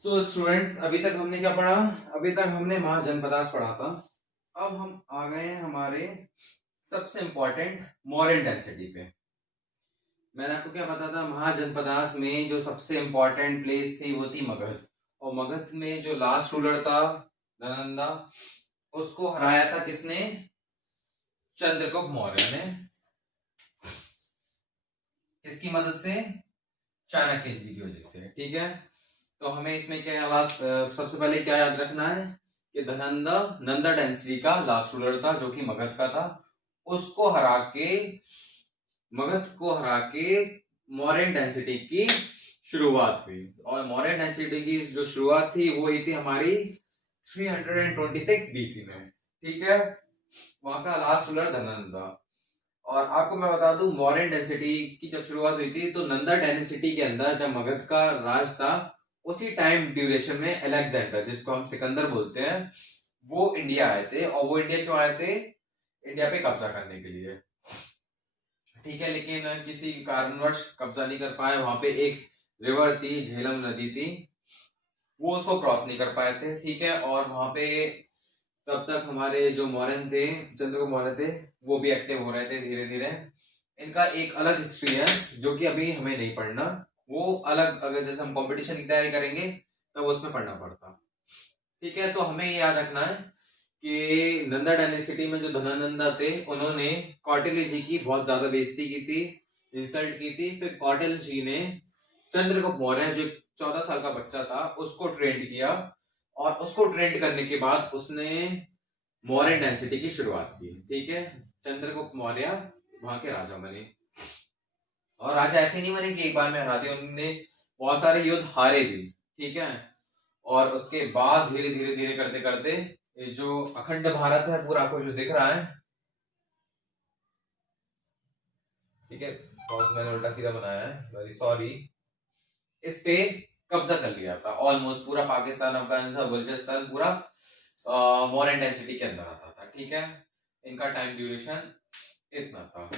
So students, अभी तक हमने क्या पढ़ा? अभी तक हमने महाजनपदास पढ़ा था। अब हम आ गए हैं हमारे सबसे इंपॉर्टेंट मॉरल डेंसिटी पे। मैंने आपको क्या बताया था? महाजनपदास में जो सबसे इंपॉर्टेंट प्लेस थी वो थी मगध। और मगध में जो लास्ट रूलर था धनंदा, उसको हराया था किसने? चंद्रगुप्त मौर्य ने। किसकी मदद से? चाणक्य जी की वजह से। ठीक है, तो हमें इसमें क्या सबसे पहले क्या याद रखना है कि धनंदा नंदा डेंसिटी का लास्ट रूलर था जो कि मगध का था। उसको हरा के, मगध को हरा के मौर्यन डेंसिटी की शुरुआत हुई। और मौर्यन डेंसिटी की जो शुरुआत थी वो हुई थी हमारी 326 बीसी में। ठीक है, वहां का लास्ट रूलर धनंदा। और आपको मैं बता दूं, मौर्यन डेंसिटी की जब शुरुआत हुई थी तो नंदा डेंसिटी के अंदर जब मगध का राज था, उसी टाइम ड्यूरेशन में अलेक्जेंडर, जिसको हम सिकंदर बोलते हैं, वो इंडिया आए थे। और वो इंडिया क्यों आए थे? इंडिया पे कब्जा करने के लिए। ठीक है, लेकिन किसी कारणवश कब्जा नहीं कर पाए। वहां पे एक रिवर थी, झेलम नदी थी, वो उसको क्रॉस नहीं कर पाए थे। ठीक है, और वहां पे तब तक हमारे जो मौर्यन थे, चंद्रगुप्त मौर्य थे, वो भी एक्टिव हो रहे थे धीरे धीरे। इनका एक अलग हिस्ट्री है जो कि अभी हमें नहीं पढ़ना। वो अलग, अगर जैसे हम कंपटीशन की तैयारी करेंगे तो वो उसमें पढ़ना पड़ता। ठीक है, तो हमें ये याद रखना है कि नंदा डायनेसिटी में जो धनानंदा थे, उन्होंने कौटिल्य जी की बहुत ज्यादा बेइज्जती की थी, इंसल्ट की थी। फिर कौटिल्य जी ने चंद्रगुप्त मौर्य, जो 14 साल का बच्चा था, उसको ट्रेंड किया। और उसको ट्रेंड करने के बाद उसने मौर्यन डेंसिटी की शुरुआत की। ठीक है, चंद्रगुप्त मौर्य वहां के राजा बने। और राजा ऐसे नहीं बने कि एक बार में हरा दिया, उन्होंने बहुत सारे युद्ध हारे भी। ठीक है, और उसके बाद धीरे धीरे धीरे करते करते ये जो अखंड भारत है पूरा, आपको जो दिख रहा है, ठीक है, बहुत मैंने उल्टा सीधा बनाया है, वेरी सॉरी, इस पे कब्जा कर लिया था। ऑलमोस्ट पूरा पाकिस्तान, अफगानिस्तान, बलूचिस्तान पूरा मॉरल डेंसिटी के अंदर आता था। ठीक है, इनका टाइम ड्यूरेशन इतना था।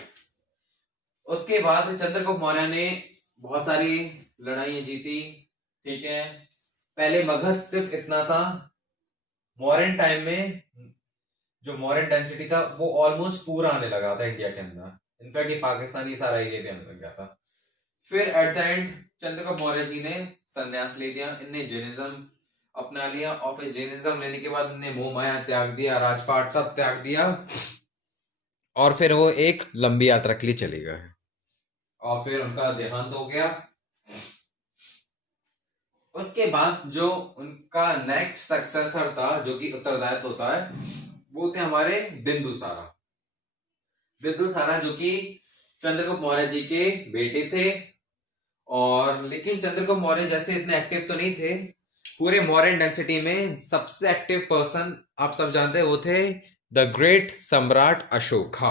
उसके बाद चंद्रगुप्त मौर्य ने बहुत सारी लड़ाइयां जीती। ठीक है, पहले मगध सिर्फ इतना था। मॉडर्न टाइम में जो मॉडर्न डेंसिटी था वो ऑलमोस्ट पूरा आने लगा था इंडिया के अंदर। इनफैक्ट ये पाकिस्तानी सारा एरिया भी आने लग गया था। फिर at the end Chandragupta Maurya ji ने संन्यास ले लिया, इनने जैनिज्म अपना लिया। और फिर जैनिज्म लेने के बाद इनने मोह माया त्याग दिया, राजपाट सब त्याग दिया, और फिर वो एक लंबी यात्रा के लिए चले गए। और फिर उनका देहांत हो गया। उसके बाद जो उनका नेक्स्ट सक्सेसर था, जो कि उत्तरदायित्व होता है, वो थे हमारे बिंदुसारा। बिंदुसारा जो कि चंद्रगुप्त मौर्य जी के बेटे थे। और लेकिन चंद्रगुप्त मौर्य जैसे इतने एक्टिव तो नहीं थे। पूरे मौर्यन डेंसिटी में सबसे एक्टिव पर्सन आप सब जानते हैं, वो थे द ग्रेट सम्राट अशोका,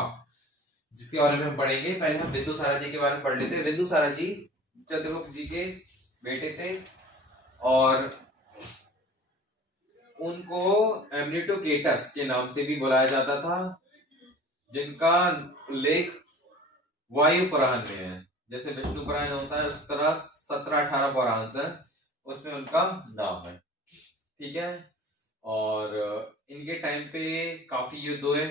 जिसके बारे में हम पढ़ेंगे। पहले हम बिंदुसारा जी के बारे में पढ़ लेते हैं। बिंदुसारा जी चंद्रगुप्त जी के बेटे थे, और उनको एमनिटोकेटस के नाम से भी बुलाया जाता था, जिनका उल्लेख वायु पुराण में है। जैसे विष्णु पुराण होता है, उस तरह 17-18 पुराण है, उसमें उनका नाम है। ठीक है, और इनके टाइम पे काफी युद्ध हुए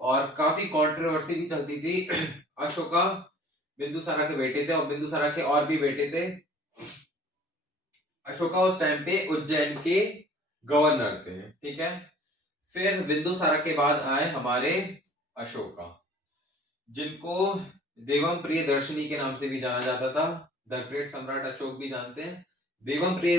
और काफी कंट्रोवर्सी भी चलती थी। अशोका बिंदुसारा के बेटे थे, और बिंदुसारा के और भी बेटे थे। अशोका उस टाइम पे उज्जैन के गवर्नर थे। ठीक है, फिर बिंदुसारा के बाद आए हमारे अशोका, जिनको देवम प्रिय दर्शनी के नाम से भी जाना जाता था। द ग्रेट सम्राट अशोक भी जानते हैं। देवम प्रिय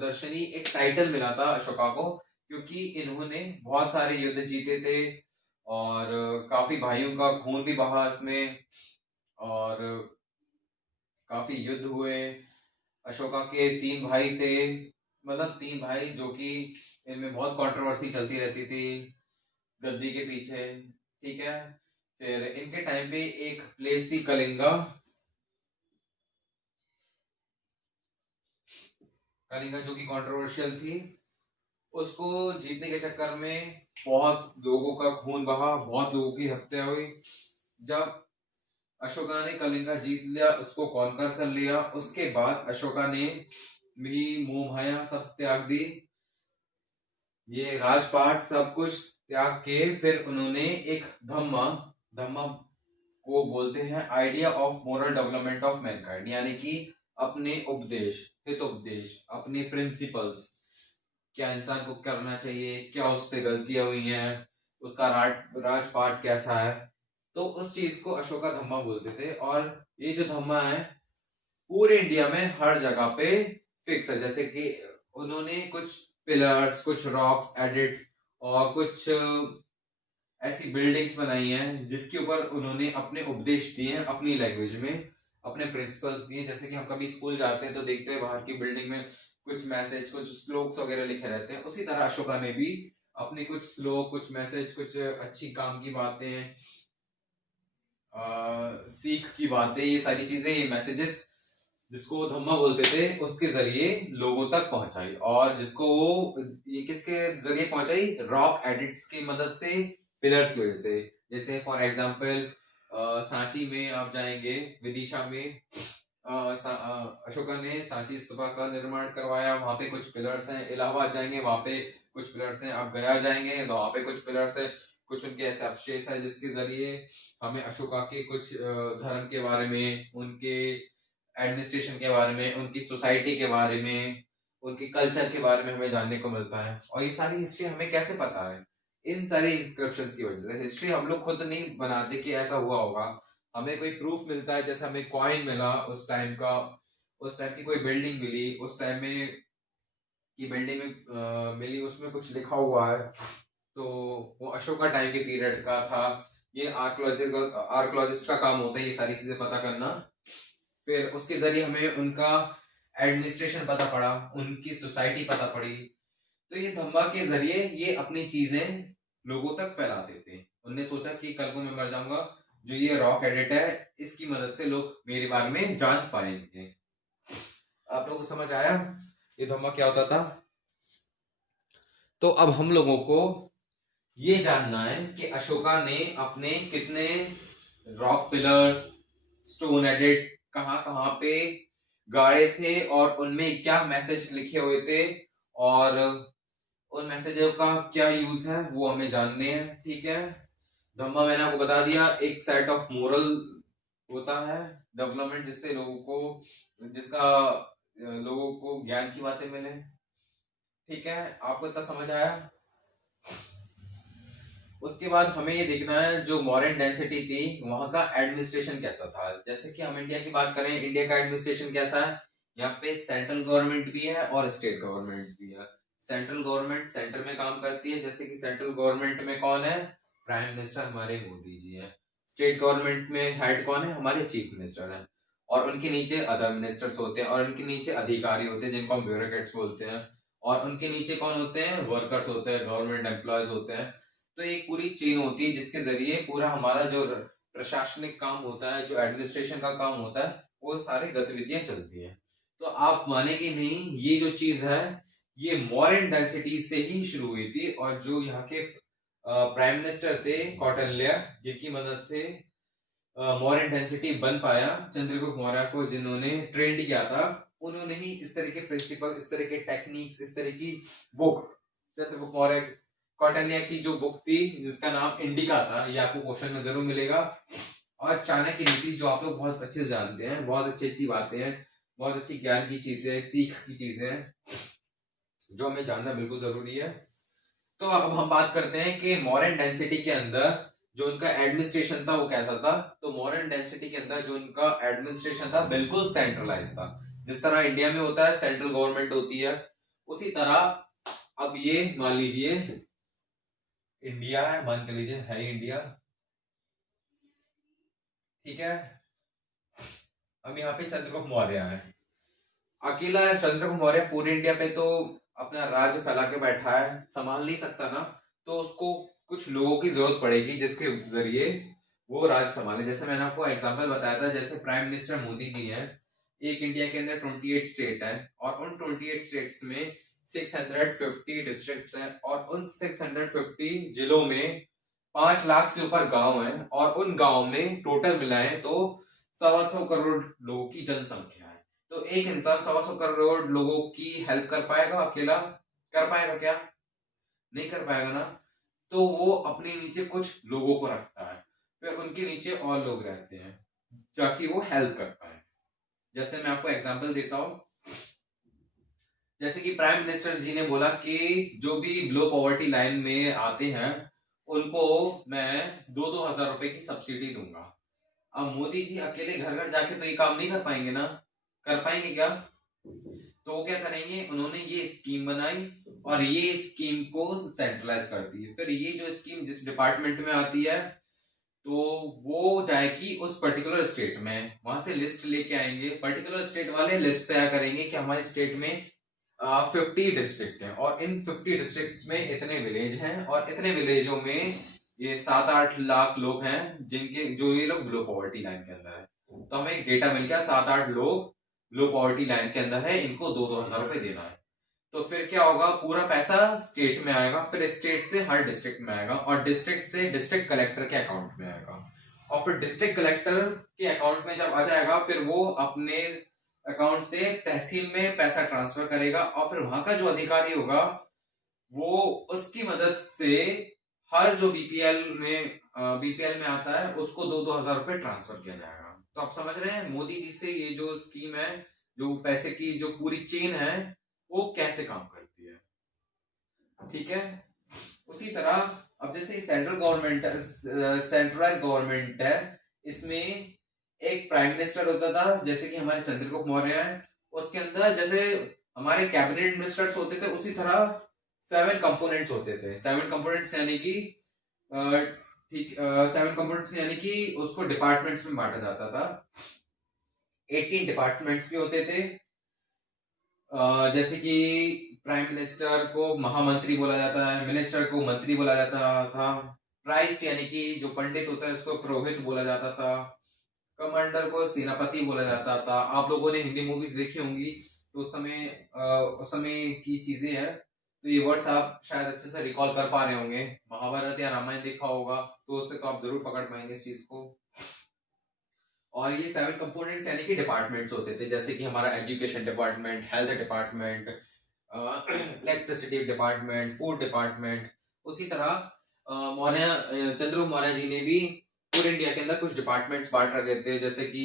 दर्शनी एक टाइटल मिला था अशोका को, क्योंकि इन्होंने बहुत सारे युद्ध जीते थे, और काफी भाइयों का खून भी बहा इसमें, और काफी युद्ध हुए। अशोका के 3 भाई थे, मतलब 3 भाई, जो कि इनमें बहुत कंट्रोवर्सी चलती रहती थी गद्दी के पीछे। ठीक है, फिर इनके टाइम पे एक प्लेस थी कलिंगा। कलिंगा जो कि कंट्रोवर्शियल थी, उसको जीतने के चक्कर में बहुत लोगों का खून बहा, बहुत लोगों की हत्या हुई। जब अशोका ने कलिंगा जीत लिया, उसको कॉन्कर कर लिया, उसके बाद अशोका ने भी मोह माया सब त्याग दी, ये राजपाट सब कुछ त्याग के फिर उन्होंने एक धम्मा, धम्मा को बोलते हैं idea of moral development of Mankind, यानी कि अपने उपदेश, हित उपदेश, अपने प्रिंसिपल्स, क्या इंसान को करना चाहिए, क्या उससे गलतियां हुई हैं, उसका राजपाट कैसा है, तो उस चीज को अशोका धम्मा बोलते थे। और ये जो धम्मा है पूरे इंडिया में हर जगह पे फिक्स है, जैसे कि उन्होंने कुछ पिलर्स, कुछ रॉक्स एडिट और कुछ ऐसी बिल्डिंग्स बनाई हैं जिसके ऊपर उन्होंने अपने उपदेश दिए हैं अपनी लैंग्वेज में, अपने प्रिंसिपल्स दिए। जैसे कि हम कभी स्कूल जाते हैं तो देखते हैं बाहर की बिल्डिंग में कुछ मैसेज, कुछ श्लोक्स वगैरह लिखे रहते हैं, उसी तरह अशोका ने भी अपने कुछ श्लोक, कुछ मैसेज, कुछ अच्छी काम की बातें, सीख की बातें, ये सारी चीजें, ये मैसेजेस जिसको वो धम्मा बोलते थे उसके जरिए लोगों तक पहुंचाई। और जिसको वो ये किसके जरिए पहुंचाई, रॉक एडिट्स की मदद से, पिलर्स की वजह से। जैसे फॉर एग्जांपल सांची में आप जाएंगे, विदिशा में अशोका ने सांची स्तूपा का निर्माण करवाया, वहां पे कुछ पिलर्स हैं। इलाहाबाद जाएंगे वहां पे कुछ पिलर्स हैं। आप गया जाएंगे तो वहां पे कुछ पिलर्स है, कुछ उनके ऐसे अवशेष है जिसके जरिए हमें अशोका के कुछ धर्म के बारे में, उनके एडमिनिस्ट्रेशन के बारे में, उनकी सोसाइटी के बारे में, उनके कल्चर के बारे में हमें जानने को मिलता है। और ये सारी हिस्ट्री हमें कैसे पता है, इन सारी इंस्क्रिप्शंस की वजह से। हिस्ट्री हम लोग खुद नहीं बनाते कि ऐसा हुआ होगा, हमें कोई प्रूफ मिलता है। जैसे हमें कॉइन मिला उस टाइम का, उस टाइम की कोई बिल्डिंग मिली, उस टाइम में की बिल्डिंग में मिली, उसमें कुछ लिखा हुआ है तो वो अशोका टाइम के पीरियड का था। ये आर्कोलॉजिस्ट का काम होता है ये सारी चीजें पता करना। फिर उसके जरिए हमें उनका एडमिनिस्ट्रेशन पता पड़ा, उनकी सोसाइटी पता पड़ी। तो ये धम्मा के जरिए ये अपनी चीजें लोगों तक फैलाते थे। उनने सोचा कि कल को मैं मर जाऊंगा, जो ये रॉक एडिट है इसकी मदद से लोग मेरे बारे में जान पाएंगे। आप लोगों को समझ आया ये धम्मा क्या होता था? तो अब हम लोगों को ये जानना है कि अशोका ने अपने कितने रॉक पिलर्स, स्टोन एडिट कहां कहां पे गाड़े थे और उनमें क्या मैसेज लिखे हुए थे और उन मैसेजों का क्या यूज है वो हमें जानने हैं। ठीक है, धम्मा मैंने आपको बता दिया एक सेट ऑफ मोरल होता है डेवलपमेंट, जिससे लोगों को, जिसका लोगों को ज्ञान की बातें मिले। ठीक है, आपको इतना समझ आया? उसके बाद हमें ये देखना है जो मॉडर्न डेंसिटी थी वहां का एडमिनिस्ट्रेशन कैसा था। जैसे कि हम इंडिया की बात करें, इंडिया का एडमिनिस्ट्रेशन कैसा है, यहाँ पे सेंट्रल गवर्नमेंट भी है और स्टेट गवर्नमेंट भी है। सेंट्रल गवर्नमेंट सेंटर में काम करती है, जैसे कि सेंट्रल गवर्नमेंट में कौन है, प्राइम मिनिस्टर हमारे मोदी जी है। स्टेट गवर्नमेंट में हेड कौन है, हमारे चीफ मिनिस्टर है। और उनके नीचे अदर मिनिस्टर्स होते हैं और उनके नीचे अधिकारी होते हैं जिनको हम ब्यूरोक्रेट्स बोलते हैं। और उनके नीचे कौन होते हैं, वर्कर्स होते हैं, गवर्नमेंट एम्प्लॉयज होते हैं। तो एक पूरी चेन होती है जिसके जरिए पूरा हमारा जो प्रशासनिक काम होता है, जो एडमिनिस्ट्रेशन का काम होता है, वो सारे गतिविधियां चलती है। तो आप मानेंगे नहीं, ये जो चीज है ये मॉडर्न डेंसिटी से ही शुरू हुई थी। और जो यहाँ के प्राइम मिनिस्टर थे कौटिल्य, जिनकी मदद से मॉडर्न डेंसिटी बन पाया, चंद्रगुप्त मौर्य को जिन्होंने ट्रेंड किया था, उन्होंने ही इस तरह के प्रिंसिपल, इस तरह के टेक्निक्स, इस तरह की बुक, चंद्रगुप्त मौर्य कौटिल्य की जो बुक थी जिसका नाम इंडिका था, ये आपको क्वेश्चन में जरूर मिलेगा। और चाणक्य नीति जो आप लोग बहुत अच्छे से जानते हैं, बहुत अच्छी अच्छी बातें हैं, बहुत अच्छी ज्ञान की चीजें, सीख की चीजें जो हमें जानना बिल्कुल जरूरी है। तो अब हम बात करते हैं कि मॉडर्न डेंसिटी के अंदर जो उनका एडमिनिस्ट्रेशन था वो कैसा था। तो मॉडर्न डेंसिटी के अंदर जो उनका एडमिनिस्ट्रेशन था बिल्कुल सेंट्रलाइज था। जिस तरह इंडिया में होता है, सेंट्रल गवर्नमेंट होती है, उसी तरह अब ये मान लीजिए इंडिया है, मान के लीजिए है इंडिया, ठीक है। अब यहाँ पे चंद्रगुप्त मौर्य है, अकेला चंद्रगुप्त मौर्य पूरे इंडिया पे तो अपना राज्य फैला के बैठा है, संभाल नहीं सकता ना, तो उसको कुछ लोगों की जरूरत पड़ेगी जिसके जरिए वो राज्य संभाले। जैसे मैंने आपको एग्जांपल बताया था, जैसे प्राइम मिनिस्टर मोदी जी हैं, एक इंडिया के अंदर 28 स्टेट है और उन 28 स्टेट्स में 650 डिस्ट्रिक्ट्स हैं और उन 650 जिलों में 5 लाख से ऊपर गांव हैं और उन गांव में टोटल मिलाएं तो 125 करोड़ लोगों की जनसंख्या है। तो एक इंसान 100 करोड़ लोगों की हेल्प कर पाएगा अकेला? कर पाएगा क्या? नहीं कर पाएगा ना। तो वो अपने नीचे कुछ लोगों को रखता है, फिर उनके नीचे और लोग रहते हैं ताकि वो हेल्प कर पाए। जैसे मैं आपको एग्जांपल देता हूं, जैसे कि प्राइम मिनिस्टर जी ने बोला कि जो भी बिलो पॉवर्टी लाइन में आते हैं उनको मैं 2-2 हजार रुपए की सब्सिडी दूंगा। अब मोदी जी अकेले घर घर जाके तो ये काम नहीं कर पाएंगे ना। कर पाएंगे क्या? तो वो क्या करेंगे, उन्होंने ये स्कीम बनाई और ये स्कीम को सेंट्रलाइज कर दी। फिर ये जो स्कीम जिस डिपार्टमेंट में आती है तो वो जाएगी उस पर्टिकुलर स्टेट में, वहां से लिस्ट लेके आएंगे, पर्टिकुलर स्टेट वाले लिस्ट तैयार करेंगे कि हमारे स्टेट में 50 डिस्ट्रिक्ट हैं और इन 50 डिस्ट्रिक्ट में इतने विलेज हैं और इतने विलेजों में ये 7-8 लाख लोग हैं जिनके जो ये लोग बिलो पॉवर्टी लाइन के अंदर है। तो हमें एक डेटा मिल गया 7-8 लोग बिलो पॉवर्टी लाइन के अंदर है, इनको 2-2 हजार रुपए देना है। तो फिर क्या होगा, पूरा पैसा स्टेट में आएगा, फिर स्टेट से हर डिस्ट्रिक्ट में आएगा और डिस्ट्रिक्ट से डिस्ट्रिक्ट कलेक्टर के अकाउंट में आएगा और फिर डिस्ट्रिक्ट कलेक्टर के अकाउंट में जब आ जाएगा फिर वो अपने अकाउंट से तहसील में पैसा ट्रांसफर करेगा और फिर वहां का जो अधिकारी होगा वो उसकी मदद से हर जो बीपीएल में आता है उसको 2-2 हजार रुपए ट्रांसफर किया जाएगा। तो आप समझ रहे हैं मोदी जी से ये जो स्कीम है, जो पैसे की जो पूरी चेन है वो कैसे काम करती है। ठीक है, उसी तरह अब जैसे सेंट्रल गवर्नमेंट, सेंट्रलाइज गवर्नमेंट है, इसमें एक प्राइम मिनिस्टर होता था जैसे कि हमारे चंद्रगुप्त मौर्य है, उसके अंदर जैसे हमारे कैबिनेट मिनिस्टर्स होते थे उसी तरह 7 कंपोनेंट्स होते थे। 7 कंपोनेंट्स यानी कि ठीक 7 कंपोनेंट्स यानी कि उसको डिपार्टमेंट्स में बांटा जाता था। 18 डिपार्टमेंट्स भी होते थे। जैसे कि प्राइम मिनिस्टर को महामंत्री बोला जाता है, मिनिस्टर को मंत्री बोला जाता था, प्राइस्ट यानी कि जो पंडित होता है उसको पुरोहित बोला जाता था, कमांडर को सेनापति बोला जाता था। आप लोगों ने हिंदी मूवीज देखी होंगी तो उस समय की चीजें हैं, तो ये वर्ड्स आप शायद अच्छे से रिकॉल कर पा रहे होंगे। महाभारत या रामायण देखा होगा तो उससे तो आप जरूर पकड़ पाएंगे इस चीज को। और ये 7 कंपोनेंट्स यानी कि डिपार्टमेंट्स होते थे, जैसे कि हमारा education department, health department, electricity department, food department. उसी तरह चंद्रगुप्त मौर्य जी ने भी पूरे इंडिया के अंदर कुछ डिपार्टमेंट्स बांट रखे थे, जैसे कि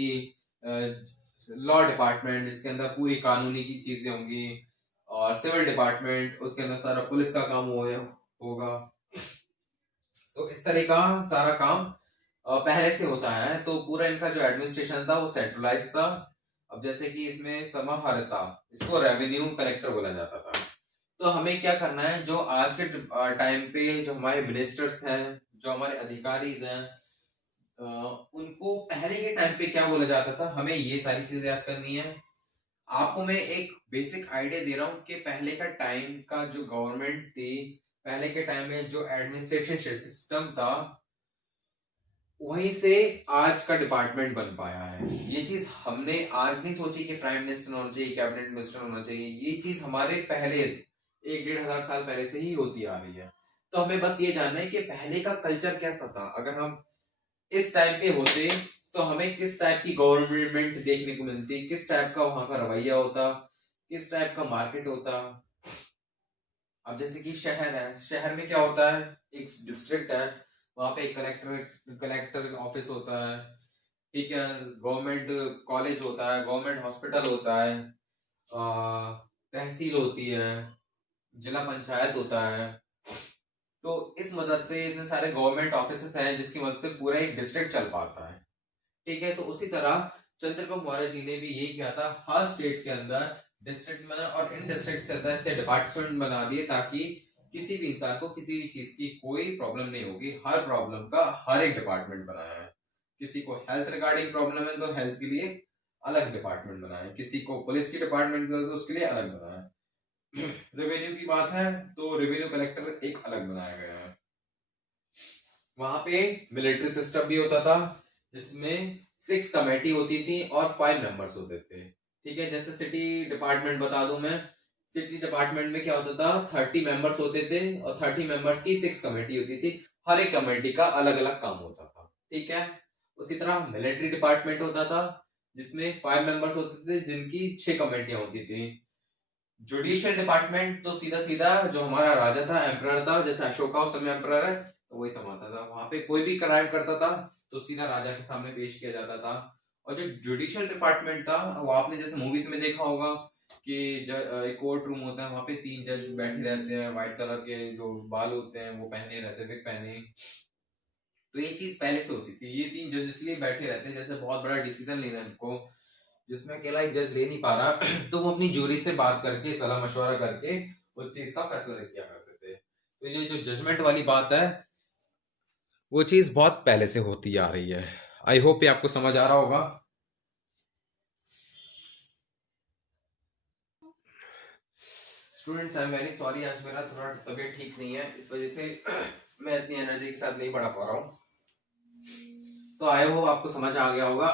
लॉ डिपार्टमेंट जिसके अंदर पूरी कानूनी की चीजें होंगी, और सिविल डिपार्टमेंट उसके अंदर सारा पुलिस का काम होगा। तो इस तरह का सारा काम पहले से होता है। तो पूरा इनका जो एडमिनिस्ट्रेशन था वो सेंट्रलाइज था। अब जैसे कि इसमें समाहर्ता, इसको रेवेन्यू कलेक्टर बोला जाता था। तो हमें क्या करना है, जो आज के टाइम पे जो हमारे मिनिस्टर्स हैं, जो हमारे अधिकारी हैं, उनको पहले के टाइम पे क्या बोला जाता था, हमें ये सारी चीजें याद करनी है। आपको मैं एक बेसिक आइडिया दे रहा हूँ कि पहले का टाइम का जो गवर्नमेंट थी, पहले के टाइम में जो एडमिनिस्ट्रेशन सिस्टम था वहीं से आज का डिपार्टमेंट बन पाया है। ये चीज हमने आज नहीं सोची कि प्राइम मिनिस्टर होना चाहिए, कैबिनेट मिनिस्टर होना चाहिए। ये चीज हमारे पहले 1-1.5 हजार साल पहले से ही होती आ रही है। तो हमें बस ये जानना है कि पहले का कल्चर कैसा था। अगर हम इस टाइम पे होते तो हमें किस टाइप की गवर्नमेंट देखने को मिलती, किस टाइप का वहां का रवैया होता, किस टाइप का मार्केट होता। अब जैसे कि शहर है, शहर में क्या होता है, एक डिस्ट्रिक्ट है, वहां पे एक कलेक्टर ऑफिस होता है, ठीक है, गवर्नमेंट कॉलेज होता है, गवर्नमेंट हॉस्पिटल होता है, तहसील होती है, जिला पंचायत होता है। तो इस मदद से इतने सारे गवर्नमेंट ऑफिसेस हैं जिसकी मदद से पूरा एक डिस्ट्रिक्ट चल पाता है। ठीक है, तो उसी तरह चंद्रगुप्त मौर्य जी ने भी ये किया था, हर स्टेट के अंदर डिस्ट्रिक्ट बना और इन डिस्ट्रिक्ट चलता है डिपार्टमेंट बना दिए ताकि किसी भी इंसान को किसी भी चीज की कोई प्रॉब्लम नहीं होगी। हर प्रॉब्लम का हर एक डिपार्टमेंट बनाया है। किसी को हेल्थ रिगार्डिंग प्रॉब्लम है तो हेल्थ के लिए अलग डिपार्टमेंट बनाया है, किसी को पुलिस की डिपार्टमेंट तो उसके लिए अलग बनाया है। रेवेन्यू की बात है तो रेवेन्यू कलेक्टर एक अलग बनाया गया है। वहां पे मिलिट्री सिस्टम भी होता था जिसमें 6 कमेटी होती थी और 5 मेंबर्स होते थे। ठीक है, जैसे सिटी डिपार्टमेंट बता दूं मैं, सिटी डिपार्टमेंट में क्या होता था, 30 मेंबर्स होते थे और 30 मेंबर्स की 6 कमेटी होती थी। हर एक कमेटी का अलग अलग काम होता था। ठीक है, उसी तरह मिलिट्री डिपार्टमेंट होता था जिसमें 5 मेंबर्स होते थे जिनकी 6 कमेटियां होती थी। जुडिशियल डिपार्टमेंट तो सीधा सीधा जो हमारा राजा था, एम्परर था, जैसे अशोका उस समय एम्परर है तो वही संभालता था। वहां पे कोई भी क्राइम करता था तो सीधा राजा के सामने पेश किया जाता था। और जो जुडिशियल डिपार्टमेंट था वो आपने जैसे मूवीज में देखा होगा कि एक कोर्ट रूम होता है, वहां पे 3 जज बैठे रहते हैं, व्हाइट कलर के जो बाल होते हैं वो पहने रहते हैं, विग पहने। तो ये चीज पहले से होती थी, ये 3 जज इसलिए बैठे रहते हैं जैसे बहुत बड़ा डिसीजन लेना है इनको, जिसमें अकेला एक जज ले नहीं पा रहा तो वो अपनी जूरी से बात करके, सलाह मशवरा करके उस चीज का फैसला किया करते थे। तो ये जो जजमेंट वाली बात है वो चीज बहुत पहले से होती आ रही है। आई होप ये आपको समझ आ रहा होगा। Students I am very sorry, आज मेरा थोड़ा तबीयत ठीक नहीं है, इस वजह से मैं इतनी एनर्जी के साथ नहीं पढ़ा पा रहा हूँ। तो आई होप आपको समझ आ गया होगा।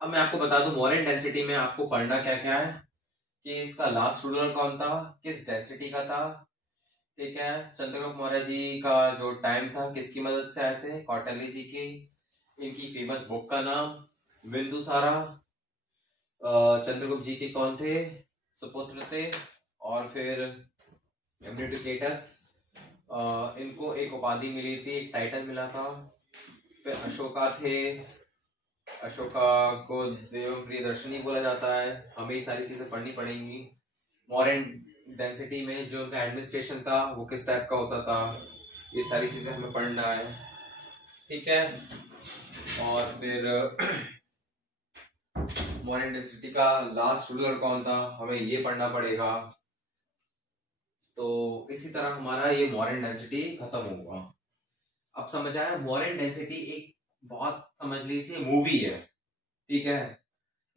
अब मैं आपको बता दूं मोरेन डेंसिटी में आपको पढ़ना क्या क्या है, कि इसका लास्ट रूलर कौन था, किस डेंसिटी का था, ठीक है। चंद्रगुप्त मौर्य जी का जो टाइम था किसकी मदद से आए थे, कौटिल्य जी की। इनकी फेमस बुक का नाम बिंदुसारा। चंद्रगुप्त जी के कौन थे, सुपुत्र थे। और फिर एमनिटिकेटस, इनको एक उपाधि मिली थी, एक टाइटल मिला था। फिर अशोका थे, अशोका को देव प्रियदर्शनी बोला जाता है। हमें ये सारी चीजें पढ़नी पड़ेंगी। मॉडर्न डेंसिटी में जो उनका एडमिनिस्ट्रेशन था वो किस टाइप का होता था, ये सारी चीजें हमें पढ़ना है, ठीक है। और फिर मॉडर्न डेंसिटी का लास्ट रूलर कौन था, हमें ये पढ़ना पड़ेगा। तो इसी तरह हमारा ये मॉडर्न डेंसिटी खत्म होगा। अब समझ आया, मॉडर्न डेंसिटी एक बहुत समझ लीजिए मूवी है, ठीक है।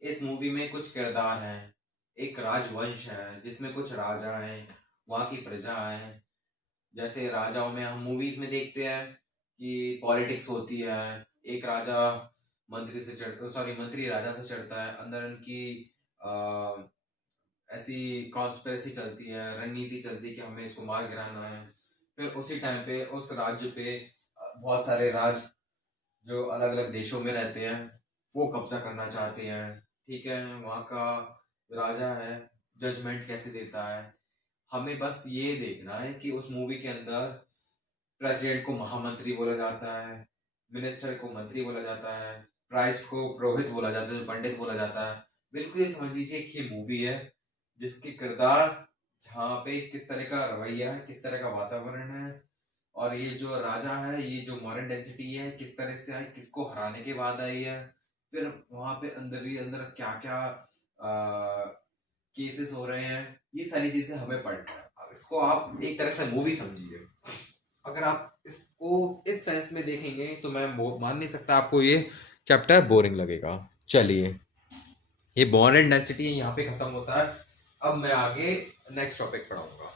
इस मूवी में कुछ किरदार हैं, एक राजवंश है जिसमें कुछ राजा हैं, वहां की प्रजा है। जैसे राजाओं में हम मूवीज में देखते हैं कि पॉलिटिक्स होती है, एक राजा मंत्री राजा से चढ़ता है, अंदर उनकी ऐसी कॉन्स्पिरेसी चलती है, रणनीति चलती है कि हमें इसको मार गिराना है। फिर उसी टाइम पे उस राज्य पे बहुत सारे राज जो अलग अलग देशों में रहते हैं वो कब्जा करना चाहते हैं, ठीक है। वहाँ का राजा है, जजमेंट कैसे देता है। हमें बस ये देखना है कि उस मूवी के अंदर प्रेसिडेंट को महामंत्री बोला जाता है, मिनिस्टर को मंत्री बोला जाता है, प्राइस्ट को पुरोहित बोला जाता है, पंडित बोला जाता है। बिल्कुल ये समझ लीजिए कि ये मूवी है जिसके किरदार जहाँ पे किस तरह का रवैया है, किस तरह का वातावरण है, और ये जो राजा है, ये जो मॉडर्न डेंसिटी है किस तरह से आई, किसको हराने के बाद आई है, फिर वहां पे अंदर ही अंदर क्या क्या केसेस हो रहे हैं, ये सारी चीजें हमें पढ़ना है। इसको आप एक तरह से मूवी समझिए। अगर आप इसको इस सेंस में देखेंगे तो मैं मान नहीं सकता आपको ये चैप्टर बोरिंग लगेगा। चलिए, ये मॉडर्न डेंसिटी यहाँ पे खत्म होता है। अब मैं आगे नेक्स्ट टॉपिक पढ़ाऊंगा।